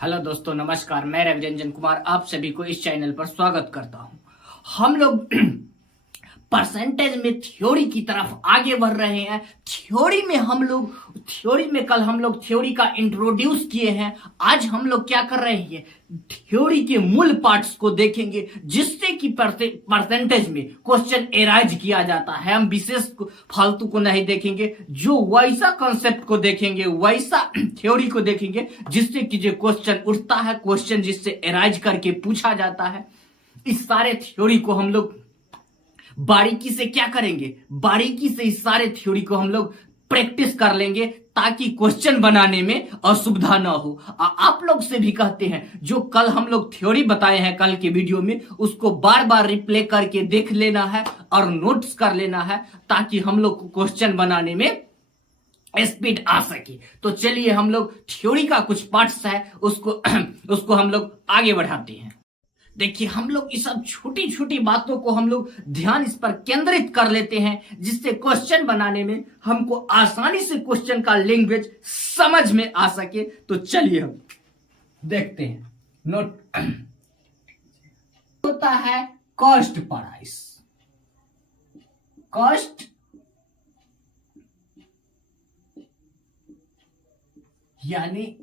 Hello दोस्तों, नमस्कार। मैं रविरंजन कुमार आप सभी को इस चैनल पर स्वागत करता हूं। हम लोग परसेंटेज में थ्योरी की तरफ आगे बढ़ रहे हैं। थ्योरी में कल हम लोग थ्योरी का इंट्रोड्यूस किए हैं। आज हम लोग क्या कर रहे हैं, थ्योरी के मूल पार्ट्स को देखेंगे, जिससे कि परसेंटेज में क्वेश्चन एराइज किया जाता है। हम विशेष फालतू को नहीं देखेंगे, जो वैसा कॉन्सेप्ट को देखेंगे, वैसा थ्योरी को देखेंगे जिससे कि जो क्वेश्चन उठता है, क्वेश्चन जिससे एराइज करके पूछा जाता है। इस सारे थ्योरी को हम लोग बारीकी से क्या करेंगे, बारीकी से इस सारे थ्योरी को हम लोग प्रैक्टिस कर लेंगे, ताकि क्वेश्चन बनाने में असुविधा ना हो। आप लोग से भी कहते हैं, जो कल हम लोग थ्योरी बताए हैं कल के वीडियो में, उसको बार बार रिप्ले करके देख लेना है और नोट्स कर लेना है, ताकि हम लोग को क्वेश्चन बनाने में स्पीड आ सके। तो चलिए, हम लोग थ्योरी का कुछ पार्ट्स है उसको हम लोग आगे बढ़ाते हैं। देखिए, हम लोग इस सब छोटी छोटी बातों को हम लोग ध्यान इस पर केंद्रित कर लेते हैं, जिससे क्वेश्चन बनाने में हमको आसानी से क्वेश्चन का लैंग्वेज समझ में आ सके। तो चलिए हम देखते हैं। नोट होता है कॉस्ट प्राइस। कॉस्ट यानी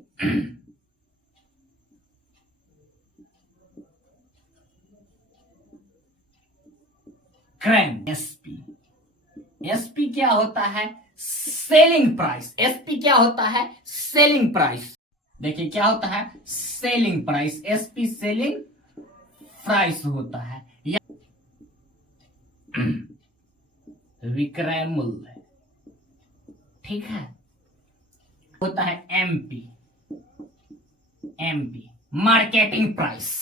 क्राइम। एसपी। एसपी क्या होता है? Selling price. एसपी क्या होता है? Selling price. देखिए, क्या होता है? Selling price. SP selling price होता है, या विक्रय मूल्य। ठीक है। होता है एमपी। एमपी मार्केटिंग प्राइस,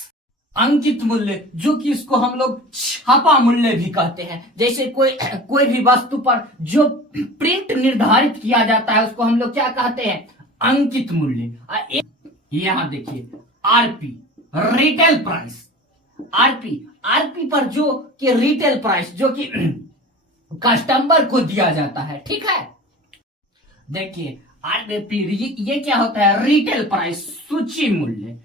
अंकित मूल्य, जो कि इसको हम लोग छापा मूल्य भी कहते हैं। जैसे कोई भी वस्तु पर जो प्रिंट निर्धारित किया जाता है, उसको हम लोग क्या कहते हैं? अंकित मूल्य। यहां देखिए, आरपी रिटेल प्राइस। आरपी पर जो कि रिटेल प्राइस, जो कि कस्टमर को दिया जाता है। ठीक है। देखिए, आरपी ये क्या होता है? रिटेल प्राइस, सूची मूल्य।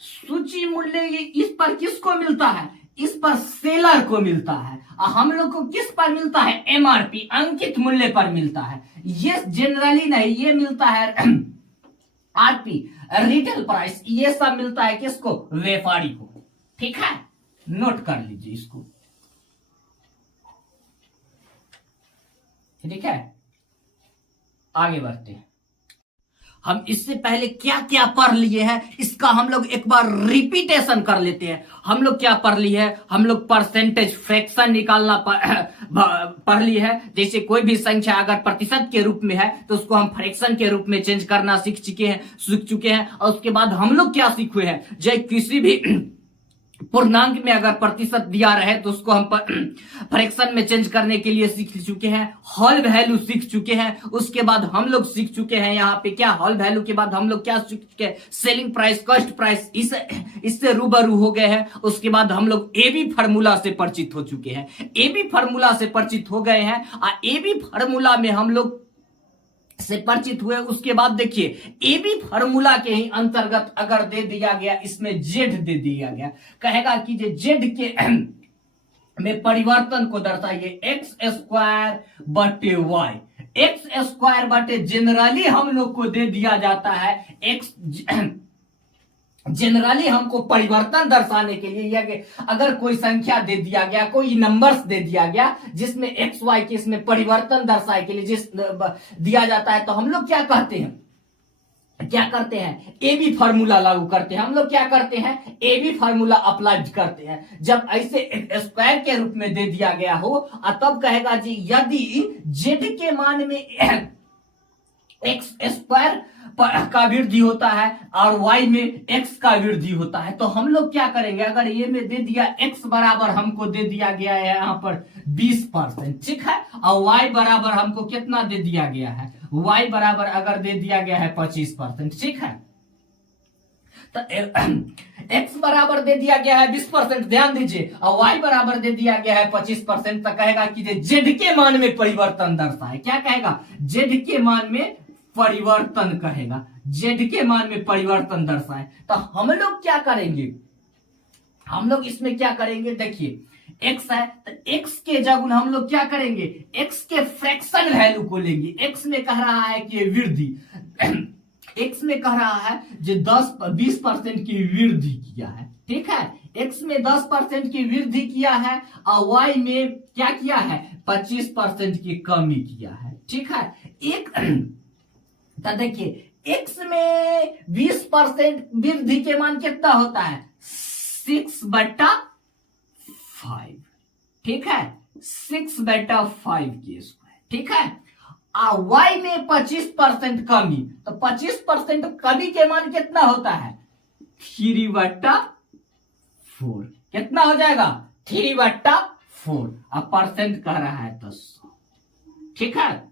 सूची मूल्य ये इस पर किसको मिलता है? इस पर सेलर को मिलता है। और हम लोग को किस पर मिलता है? एमआरपी, अंकित मूल्य पर मिलता है। ये जनरली नहीं, ये मिलता है आरपी रिटेल प्राइस, ये सब मिलता है किसको? व्यापारी को। ठीक है, नोट कर लीजिए इसको। ठीक है, आगे बढ़ते हैं। हम इससे पहले क्या क्या पढ़ लिए हैं, इसका हम लोग एक बार रिपीटेशन कर लेते हैं। हम लोग क्या पढ़ लिए हैं? हम लोग परसेंटेज फ्रैक्शन निकालना पढ़ लिए है। जैसे कोई भी संख्या अगर प्रतिशत के रूप में है, तो उसको हम फ्रैक्शन के रूप में चेंज करना सीख चुके हैं। और उसके बाद हम लोग क्या सीखे हैं? जब किसी भी पूर्णांक में अगर प्रतिशत दिया रहे, तो उसको हम फ्रैक्शन में चेंज करने के लिए सीख चुके हैं। होल वैल्यू सीख चुके हैं। उसके बाद हम लोग सीख चुके हैं यहाँ पे क्या? होल वैल्यू के बाद हम लोग क्या सीख चुके हैं? Selling price, cost price. इससे रूबरू हो गए हैं। उसके बाद हम लोग एबी फार्मूला से परिचित हो चुके हैं। एबी फार्मूला से परिचित हो गए हैं, और एबी फार्मूला में हम लोग से परिचित हुए। उसके बाद देखिए, एबी फार्मूला के ही अंतर्गत अगर दे दिया गया, इसमें जेड दे दिया गया, कहेगा कि जेड के में परिवर्तन को दर्शाइए एक्स स्क्वायर बटे वाई। एक्स स्क्वायर बटे जनरली हम लोग को दे दिया जाता है एक्स। जनरली हमको परिवर्तन दर्शाने के लिए, या कि अगर कोई संख्या दे दिया गया, कोई नंबर्स दे दिया गया जिसमें एक्स वाई के इसमें परिवर्तन दर्शाए के लिए जिस दिया जाता है, तो हम लोग क्या करते हैं? एबी फार्मूला लागू करते हैं। हम लोग क्या करते हैं? एबी फार्मूला अप्लाई करते हैं। जब ऐसे स्क्वायर के रूप में दे दिया गया हो, तब कहेगा जी, यदि जेड के मान में एक्स स्क्वायर का वृद्धि होता है और y में x का वृद्धि होता है, तो हम लोग क्या करेंगे? अगर ये में दे दिया x बराबर हमको दे दिया गया है यहाँ पर 20%, ठीक है, और y बराबर हमको कितना दे दिया गया है? y बराबर अगर दे दिया गया है 25%, ठीक है, तो x बराबर दे दिया गया है 20%, ध्यान दीजिए, और y बराबर दे दिया गया है 25%, तो कहेगा कि z के मान में परिवर्तन दर्शाए। क्या कहेगा? z के मान में परिवर्तन कहेगा। जेड के मान में परिवर्तन दर्शाए। तो हम लोग क्या करेंगे, हम लोग इसमें क्या करेंगे, देखिए x है तो x के जगह हम लोग क्या करेंगे, x के फ्रैक्शन वैल्यू को लेंगे। x में कह रहा है कि वृद्धि x में कह रहा है जो 20% की वृद्धि किया है, ठीक है, x में 10% की वृद्धि किया है और y में क्या किया है, 25% की कमी किया है, ठीक है। एक तो देखिए x में 20% वृद्धि के मान कितना होता है, 6/5, ठीक है, 6/5 के स्क्वायर, ठीक है। y में 25% कमी, तो 25% कमी के मान कितना होता है, 3/4, कितना हो जाएगा, 3/4, अब परसेंट कह रहा है तो 100, ठीक है।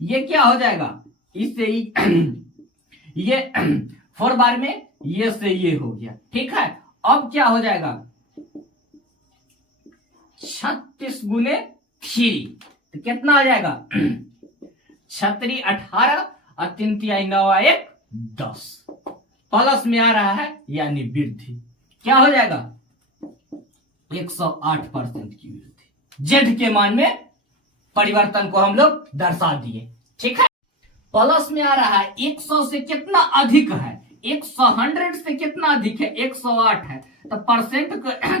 ये क्या हो जाएगा, इससे ये 4 बार में ये से ये हो गया, ठीक है। अब क्या हो जाएगा, 36 गुने 3, तो कितना आ जाएगा 36 18 और 3 3 9 1 10, प्लस में आ रहा है यानी वृद्धि, क्या हो जाएगा 108% की वृद्धि। जेड के मान में परिवर्तन को हम लोग दर्शा दिए, ठीक है। प्लस में आ रहा है 100 से कितना अधिक है, 100 से कितना अधिक है, 108 है, तो परसेंट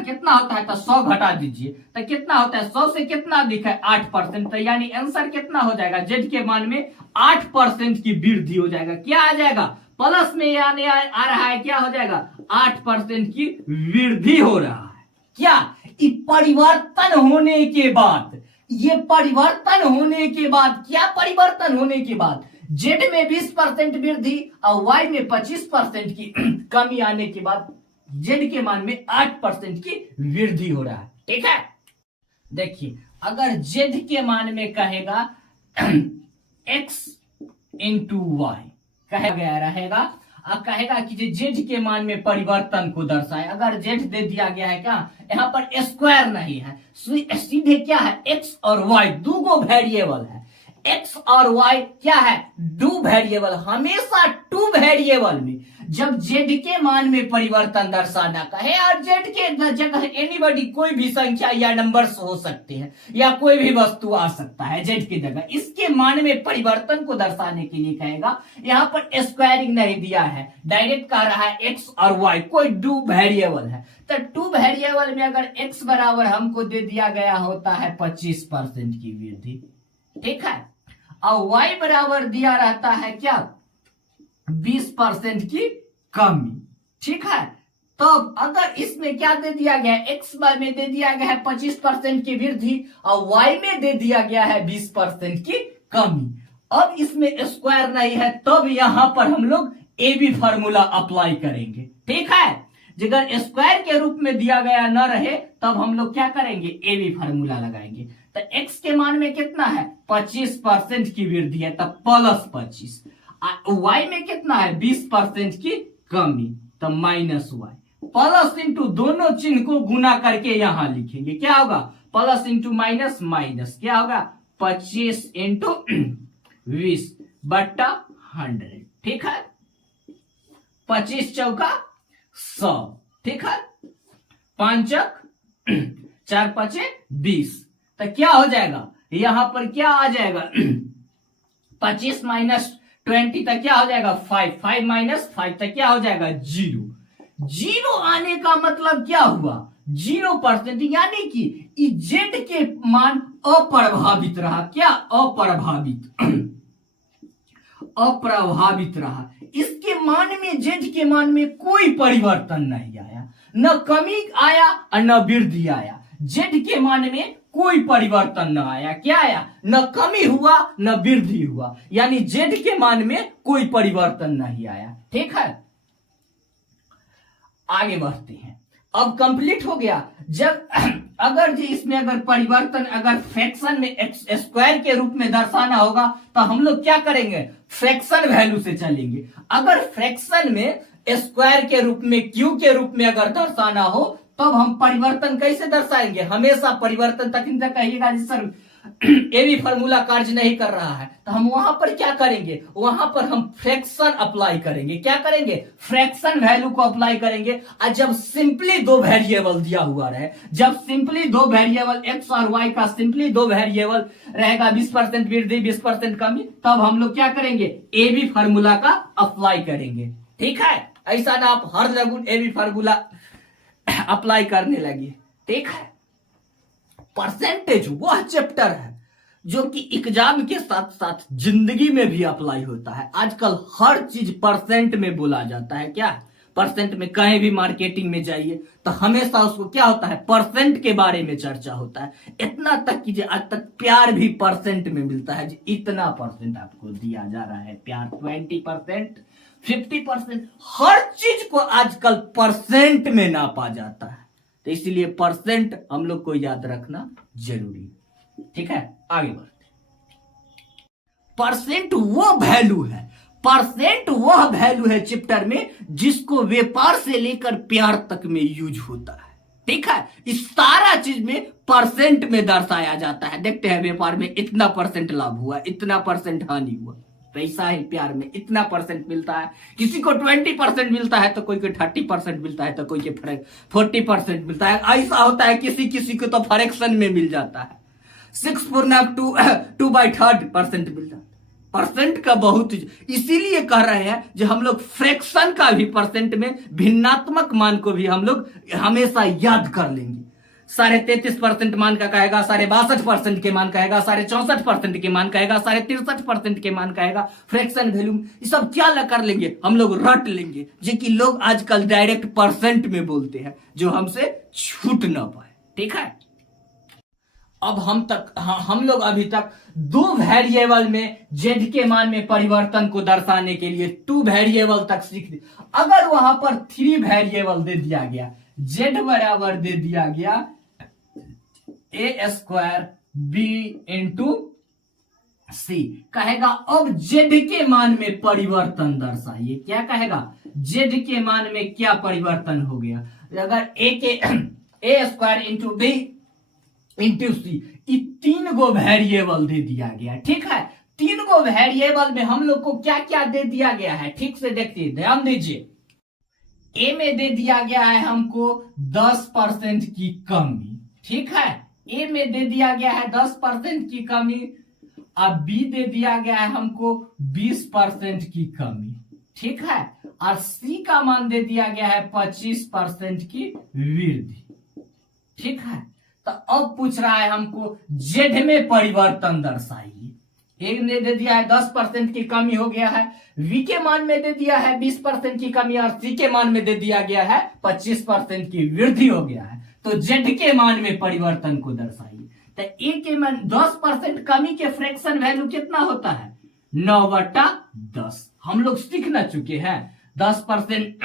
कितना होता है, तो 100 घटा दीजिए तो कितना होता है, 100 से कितना अधिक है 8%, तो यानी आंसर कितना हो जाएगा, जेड के मान में 8% की वृद्धि हो जाएगा। क्या आ जाएगा, प्लस में आने आ रहा है, क्या हो जाएगा 8% की वृद्धि हो रहा है। क्या ये परिवर्तन होने के बाद, ये परिवर्तन होने के बाद, क्या परिवर्तन होने के बाद, जेड में 20% वृद्धि और वाई में 25% की कमी आने के बाद जेड के मान में 8% की वृद्धि हो रहा है, ठीक है। देखिए अगर जेड के मान में कहेगा x इंटू वाई कहा गया रहेगा, अब कहेगा कि जेड के मान में परिवर्तन को दर्शाए। अगर जेड दे दिया गया है, क्या यहाँ पर स्क्वायर नहीं है, सीधे क्या है, x और y दो वेरिएबल है, x और y क्या है, दो वेरिएबल, हमेशा टू वेरिएबल में जब z के मान में परिवर्तन दर्शाना कहे और z के जगह एनीबॉडी कोई भी संख्या या नंबर्स हो सकते हैं या कोई भी वस्तु आ सकता है z की जगह, इसके मान में परिवर्तन को दर्शाने के लिए कहेगा। यहाँ पर स्क्वायरिंग नहीं दिया है, डायरेक्ट कह रहा है x और y कोई दो वेरिएबल है, तो टू वेरिएबल में अगर x बराबर हमको दे दिया गया होता है 25% की वृद्धि, ठीक है, और y बराबर दिया रहता है क्या 20% की कमी, ठीक है। तो अगर इसमें क्या दे दिया गया है, x में दे दिया गया है 25% की वृद्धि और y में दे दिया गया है 20% की कमी। अब इसमें स्क्वायर नहीं है, तब यहां पर हम लोग ए बी फॉर्मूला अप्लाई करेंगे, ठीक है। अगर स्क्वायर के रूप में दिया गया न रहे तब हम लोग क्या करेंगे, ए बी फॉर्मूला लगाएंगे। तो x के मान में कितना है 25% की वृद्धि है, तब प्लस 25, y में कितना है 20% की कमी, तो माइनस वाई, प्लस इंटू दोनों चिन्ह को गुना करके यहां लिखेंगे, क्या होगा प्लस इंटू माइनस माइनस, क्या होगा 25 इंटू 20/100, ठीक है, 25 चौका 100, ठीक है, 5 4 5 20, तो क्या हो जाएगा, यहां पर क्या आ जाएगा 25 माइनस 20 तक क्या हो जाएगा 5, 5 माइनस 5 तक क्या हो जाएगा 0, 0 आने का मतलब क्या हुआ 0%, यानी कि जेड के मान अप्रभावित रहा, क्या अप्रभावित रहा, इसके मान में जेड के मान में कोई परिवर्तन नहीं आया, न कमी आया और न वृद्धि आया, जेड के मान में कोई परिवर्तन न आया, क्या आया न कमी हुआ न वृद्धि हुआ, यानी जेड के मान में कोई परिवर्तन नहीं आया, ठीक है। आगे बढ़ते हैं, अब कंप्लीट हो गया। जब अगर जी इसमें अगर परिवर्तन अगर फ्रैक्शन में एक्स स्क्वायर के रूप में दर्शाना होगा तो हम लोग क्या करेंगे, फ्रैक्शन वैल्यू से चलेंगे। अगर फ्रैक्शन में स्क्वायर के रूप में क्यू के रूप में अगर दर्शाना हो तब हम परिवर्तन कैसे दर्शाएंगे, हमेशा परिवर्तन तक कहिएगा जी सर ए भी फार्मूला कार्य नहीं कर रहा है, तो हम वहां पर क्या करेंगे, वहां पर हम फ्रैक्शन अप्लाई करेंगे। क्या करेंगे, फ्रैक्शन वैल्यू को अप्लाई करेंगे। और जब सिंपली दो वेरिएबल दिया हुआ रहे, जब सिंपली दो वेरिएबल एक्स और वाई का सिंपली दो वेरिएबल रहेगा, 20% वृद्धि 20% कमी, तब हम लोग क्या करेंगे, ए बी फार्मूला का अप्लाई करेंगे। ठीक है, ऐसा ना आप हर जगह ए बी फार्मूला अप्लाई करने लगे। ठीक है, परसेंटेज वह चैप्टर है जो कि एग्जाम के साथ साथ जिंदगी में भी अप्लाई होता है। आजकल हर चीज परसेंट में बोला जाता है। क्या परसेंट में, कहीं भी मार्केटिंग में जाइए तो हमेशा उसको क्या होता है, परसेंट के बारे में चर्चा होता है। इतना तक कि आज तक प्यार भी परसेंट में मिलता है, इतना परसेंट आपको दिया जा रहा है। प्यार 20%, 50%, हर चीज को आजकल परसेंट में नापा जाता है। तो इसलिए परसेंट हम लोग को याद रखना जरूरी है। ठीक है, आगे बढ़ते। परसेंट वो वैल्यू है, परसेंट वह वैल्यू है चैप्टर में जिसको व्यापार से लेकर प्यार तक में यूज होता है। ठीक है, इस सारा चीज में परसेंट में दर्शाया जाता है। देखते हैं व्यापार में इतना परसेंट लाभ हुआ, इतना परसेंट हानि हुआ। पैसा ही प्यार में इतना परसेंट मिलता है, किसी को 20% मिलता है तो कोई को 30% मिलता है, तो कोई के 40% मिलता है। ऐसा होता है किसी किसी को तो फ्रैक्शन में मिल जाता है, 6/2/3% मिल जाता है। परसेंट का बहुत, इसीलिए कह रहे हैं जो हम लोग फ्रैक्शन का भी परसेंट में भिन्नात्मक मान को भी हम लोग हमेशा याद कर लेंगे। 33.5% मान का कहेगा, 62.5% के मान कहेगा, 64.5% के मान कहेगा, 63% के मान कहेगा। फ्रैक्शन वैल्यू ये सब क्या कर लेंगे, हम लोग रट लेंगे, जो कि लोग आजकल डायरेक्ट परसेंट में बोलते हैं, जो हमसे छूट ना पाए। ठीक है, अब हम लोग अभी तक दो वेरिएबल में जेड के मान में परिवर्तन को दर्शाने के लिए 2 वेरिएबल तक सीख दी। अगर वहां पर 3 वेरिएबल दे दिया गया, जेड बराबर दे दिया गया a² b इंटू सी, कहेगा अब जेड के मान में परिवर्तन दर्शाइए। क्या कहेगा, जेड के मान में क्या परिवर्तन हो गया। अगर a² इंटू बी इंटू सी, 3 गो वेरिएबल दे दिया गया। ठीक है, 3 गो वेरिएबल में हम लोग को क्या क्या दे दिया गया है, ठीक से देखिए, ध्यान दीजिए। ए में दे दिया गया है हमको 10% की कमी। ठीक है, ए में दे दिया गया है 10% की कमी। अब बी दे दिया गया है हमको 20% की कमी। ठीक है, और सी का मान दे दिया गया है 25% की वृद्धि। ठीक है, तो अब पूछ रहा है हमको जेड में परिवर्तन दर्शाइए। ए ने दे दिया है 10% की कमी हो गया है, वी के मान में दे दिया है 20% की कमी, और सी के मान में दे दिया गया है 25% की वृद्धि हो गया है। तो जेड के मान में परिवर्तन को दर्शाइए। तो ए के मान 10% कमी के फ्रैक्शन वैल्यू कितना होता है, 9/10। हम लोग सीखना चुके हैं 10%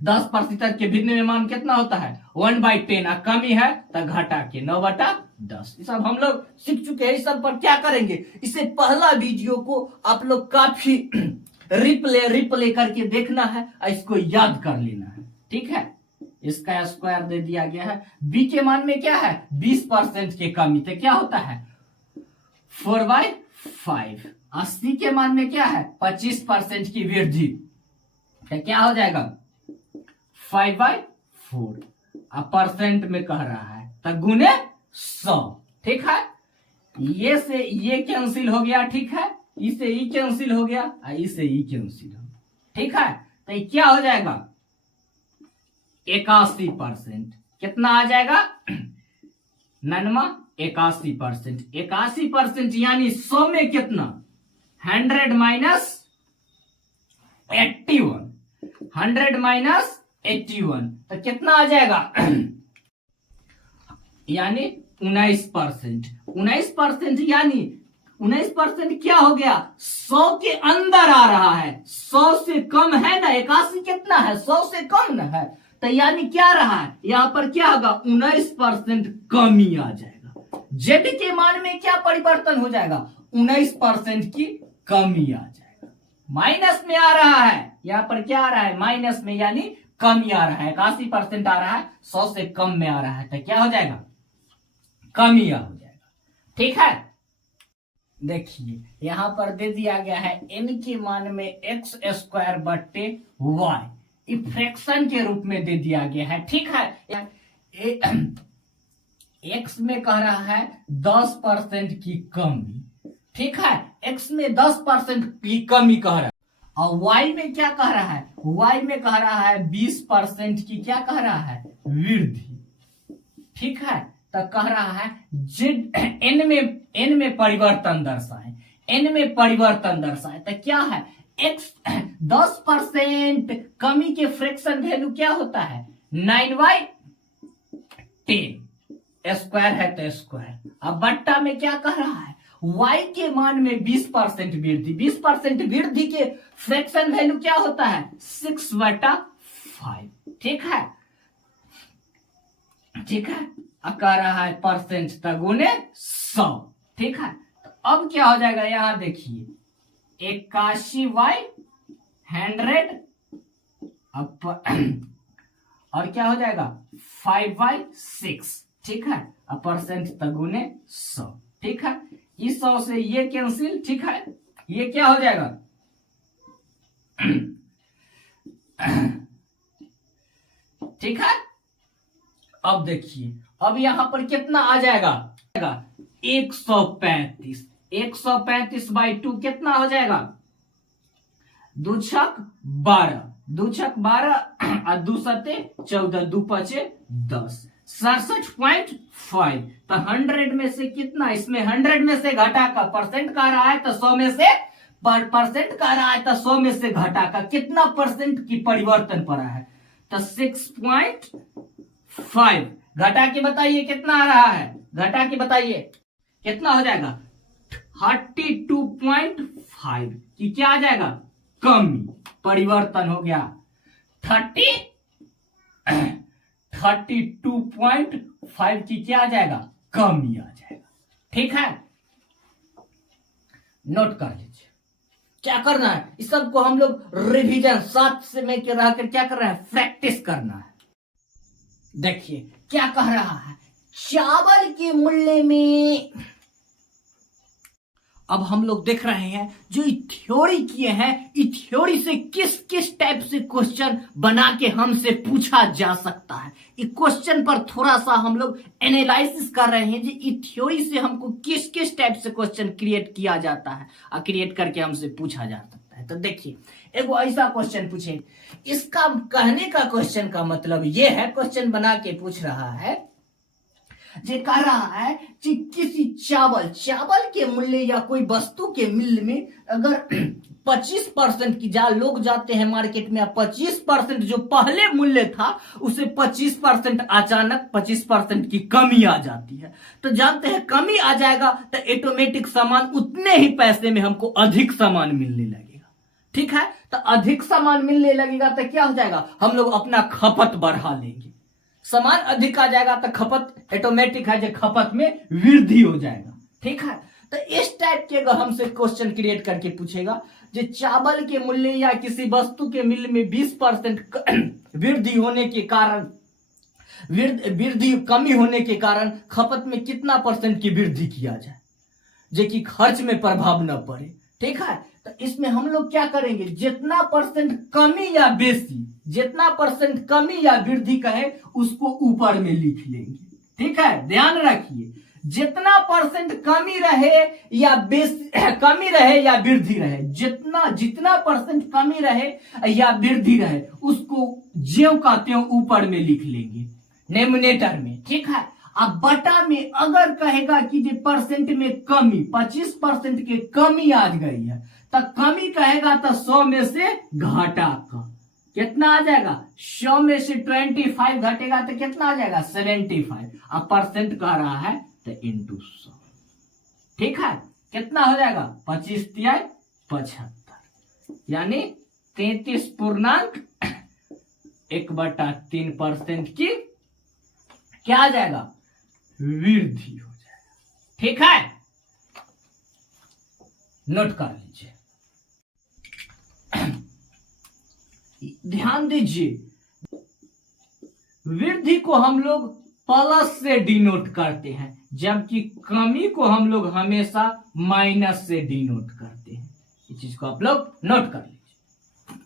10% के भिन्न में मान कितना होता है, 1/10। कमी है तो घटा के 9/10। ये सब हम लोग सीख चुके हैं। इस सब पर क्या करेंगे, इससे पहला वीडियो को आप लोग काफी रिप्ले करके देखना है, इसको याद कर लेना है। ठीक है, इसका स्क्वायर दे दिया गया है। बी के मान में क्या है, 20% की कमी, तो क्या होता है 4/5। 80 के मान में क्या है 25% की वृद्धि, तो क्या हो जाएगा 5/4। अब परसेंट में कह रहा है तो गुने 100। ठीक है, ये से ये कैंसिल हो गया। ठीक है, इसे ई कैंसिल हो गया, इसे ई कैंसिल हो गया। ठीक है, तो ये क्या हो जाएगा 81%। कितना आ जाएगा 81%। 81% यानी 100 में कितना 100 माइनस 81, 100 माइनस 81, तो कितना आ जाएगा यानी 19%। 19% यानी 19% क्या हो गया, 100 के अंदर आ रहा है, 100 से कम है ना। 81 कितना है, 100 से कम ना है, तो यानी क्या रहा है, यहां पर क्या होगा 19% कमी आ जाएगा। जेड के मान में क्या परिवर्तन हो जाएगा, 19% की कमी आ जाएगा। माइनस में आ रहा है, यहां पर क्या आ रहा है माइनस में, यानी कमी आ रहा है। 81% आ रहा है, 100 से कम में आ रहा है, तो क्या हो जाएगा कमी हो जाएगा। ठीक है, देखिए यहां पर दे दिया गया है n के मान में एक्स स्क्वायर बट्टे वाई, फ्रैक्शन के रूप में दे दिया गया है। ठीक है, एक्स में कह रहा है 10% की कमी। ठीक है, एक्स में 10% की कमी कह रहा है, और वाई में क्या कह रहा है, वाई में कह रहा है 20% की क्या कह रहा है, वृद्धि। ठीक है, तो कह रहा है जेड एन में परिवर्तन दर्शाए, एन में परिवर्तन दर्शाए, तो क्या है एक्स 10% कमी के फ्रैक्शन वैल्यू क्या होता है 9/10, स्क्वायर है तो स्क्वायर। अब बट्टा में क्या कह रहा है, y के मान में 20% वृद्धि, 20% वृद्धि के फ्रैक्शन वैल्यू क्या होता है 6/5। ठीक है, ठीक है, कह रहा है परसेंट तगुने 100। ठीक है, तो अब क्या हो जाएगा, यहां देखिए 81/100 और क्या हो जाएगा 5/6। ठीक है, अब परसेंट तगुने 100। ठीक है, इस 100 से ये कैंसिल। ठीक है, ये क्या हो जाएगा ठीक है, अब देखिए अब यहां पर कितना आ जाएगा 135, 135/2 कितना हो जाएगा 2 छक 12, 2 छक 12 और 2 सते 14, 2 पचे 10, 67.5। तो 100 में से कितना, इसमें 100 में से घटा का परसेंट का रहा है तो 100 में से परसेंट का रहा है तो 100 में से घटा का कितना परसेंट की परिवर्तन पड़ा है, तो 6.5। घटा के बताइए कितना आ रहा है, घटा के बताइए कितना हो जाएगा 32.5 की क्या आ जाएगा कमी, परिवर्तन हो गया 32.5 की क्या आ जाएगा कमी आ जाएगा। ठीक है, नोट कर लीजिए क्या करना है, इस सबको हम लोग रिवीजन साथ से में के रहकर क्या कर रहे हैं प्रैक्टिस करना है। देखिए क्या कह रहा है, चावल के मूल्य में, अब हम लोग देख रहे हैं जो थ्योरी किए हैं, इस थ्योरी से किस किस टाइप से क्वेश्चन बना के हमसे पूछा जा सकता है। इस क्वेश्चन पर थोड़ा सा हम लोग एनालिसिस कर रहे हैं जी इस थ्योरी से हमको किस किस टाइप से क्वेश्चन क्रिएट किया जाता है और क्रिएट करके हमसे पूछा जा सकता है। तो देखिए एक ऐसा क्वेश्चन पूछे, इसका कहने का क्वेश्चन का मतलब ये है, क्वेश्चन बना के पूछ रहा है जो कह रहा है कि किसी चावल के मूल्य या कोई वस्तु के मूल्य में अगर 25% की लोग जाते हैं मार्केट में, 25% जो पहले मूल्य था उसे 25% अचानक 25% की कमी आ जाती है, तो जानते हैं कमी आ जाएगा तो ऑटोमेटिक सामान उतने ही पैसे में हमको अधिक सामान मिलने लगेगा। ठीक है, तो अधिक सामान मिलने लगेगा तो क्या हो जाएगा, हम लोग अपना खपत बढ़ा लेंगे, सामान अधिक आ जाएगा तो खपत ऑटोमेटिक है जो खपत में वृद्धि हो जाएगा। ठीक है, तो इस टाइप के अगर हमसे क्वेश्चन क्रिएट करके पूछेगा जो चावल के मूल्य या किसी वस्तु के मूल्य में 20% वृद्धि होने के कारण, वृद्धि कमी होने के कारण खपत में कितना परसेंट की वृद्धि किया जाए जो कि खर्च में प्रभाव न पड़े। ठीक है, तो इसमें हम लोग क्या करेंगे, जितना परसेंट कमी या बेसी, जितना परसेंट कमी या वृद्धि कहे उसको ऊपर में लिख लेंगे। ठीक है, ध्यान रखिए जितना परसेंट कमी रहे या बेसी, कमी रहे या वृद्धि रहे, जितना परसेंट कमी रहे या वृद्धि रहे उसको ज्यों का त्यों ऊपर में लिख लेंगे नेमिनेटर में। ठीक है, अब बटा में अगर कहेगा कि जो परसेंट में कमी 25% की कमी आ गई है तो कमी कहेगा तो 100 में से घटा का कितना आ जाएगा, 100 में से 25 घटेगा तो कितना आ जाएगा 75। अब परसेंट कह रहा है तो इंटू 100। ठीक है, कितना हो जाएगा 25 तिहाई 75 यानी 33.1/3% की क्या आ जाएगा वृद्धि हो जाएगा। ठीक है, नोट कर लीजिए, ध्यान दीजिए वृद्धि को हम लोग प्लस से डिनोट करते हैं, जबकि कमी को हम लोग हमेशा माइनस से डिनोट करते हैं। इस चीज को आप लोग नोट कर लीजिए।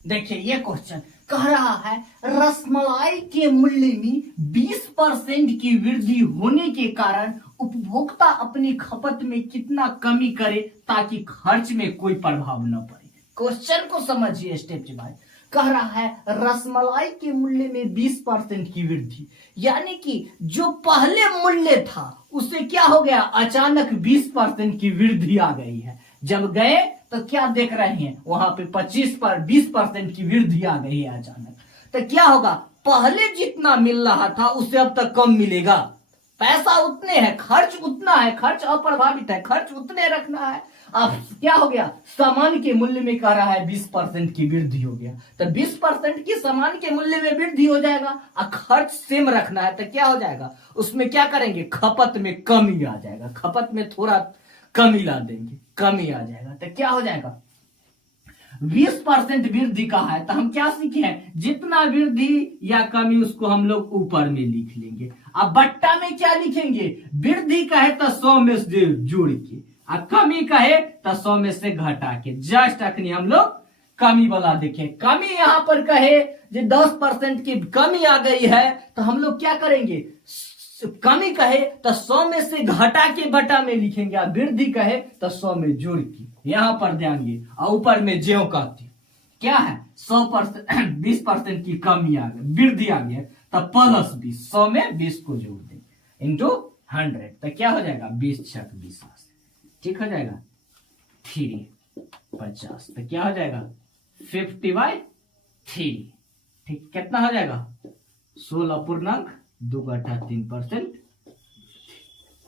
देखिए ये क्वेश्चन कह रहा है रसमलाई के मूल्य में 20% की वृद्धि होने के कारण उपभोक्ता अपनी खपत में कितना कमी करे ताकि खर्च में कोई प्रभाव न पड़े। क्वेश्चन को समझिए स्टेप बाय। कह रहा है रसमलाई के मूल्य में 20% की वृद्धि, यानी कि जो पहले मूल्य था उसे क्या हो गया, अचानक 20% की वृद्धि आ गई है। जब गए तो क्या देख रहे हैं, वहां पे 20% की वृद्धि आ गई है अचानक। तो क्या होगा, पहले जितना मिल रहा था उससे अब तक कम मिलेगा। पैसा उतने है, खर्च उतना है, खर्च अप्रभावित है, खर्च उतने रखना है। अब क्या हो गया, सामान के मूल्य में कह रहा है 20% की वृद्धि हो गया, तो 20% की सामान के मूल्य में वृद्धि हो जाएगा और खर्च सेम रखना है तो क्या हो जाएगा, उसमें क्या करेंगे, खपत में कमी आ जाएगा, खपत में थोड़ा कमी ला देंगे, कमी आ जाएगा। तो क्या हो जाएगा, 20% वृद्धि का है तो हम क्या सीखे हैं, जितना वृद्धि या कमी उसको हम लोग ऊपर में लिख लेंगे। अब बट्टा में क्या लिखेंगे, वृद्धि का है तो 100 में से जोड़ के, और कमी का है तो 100 में से घटा के। जस्ट अखनी हम लोग कमी वाला देखें, कमी यहां पर कहे जो 10% की कमी आ गई है तो हम लोग क्या करेंगे, कमी कहे तो 100 में से घटा के बटा में लिखेंगे, और वृद्धि कहे तो 100 में जोड़ के। यहां पर ध्यान दिए, और ऊपर में ज्यों कहती क्या है, 100% 20% की कमी आ गई, वृद्धि आ गई तो प्लस 20, 100 में 20 को जोड़ देंगे इंटू 100, तो क्या हो जाएगा 20 छक 20, ठीक हो जाएगा 350, तो क्या हो जाएगा 50/3, ठीक, कितना हो जाएगा 16.2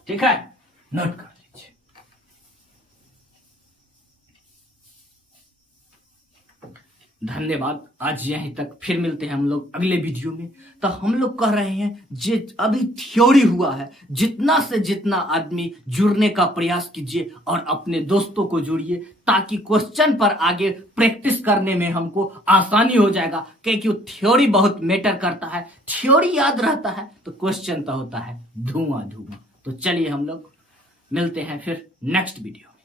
ठीक है, नोट कर लीजिए। धन्यवाद, आज यहीं तक, फिर मिलते हैं हम लोग अगले वीडियो में। तो हम लोग कह रहे हैं जे अभी थ्योरी हुआ है, जितना से जितना आदमी जुड़ने का प्रयास कीजिए और अपने दोस्तों को जोड़िए, ताकि क्वेश्चन पर आगे प्रैक्टिस करने में हमको आसानी हो जाएगा, क्योंकि थ्योरी बहुत मैटर करता है। थ्योरी याद रहता है तो क्वेश्चन तो होता है धुआं धुआं। तो चलिए हम लोग मिलते हैं फिर नेक्स्ट वीडियो।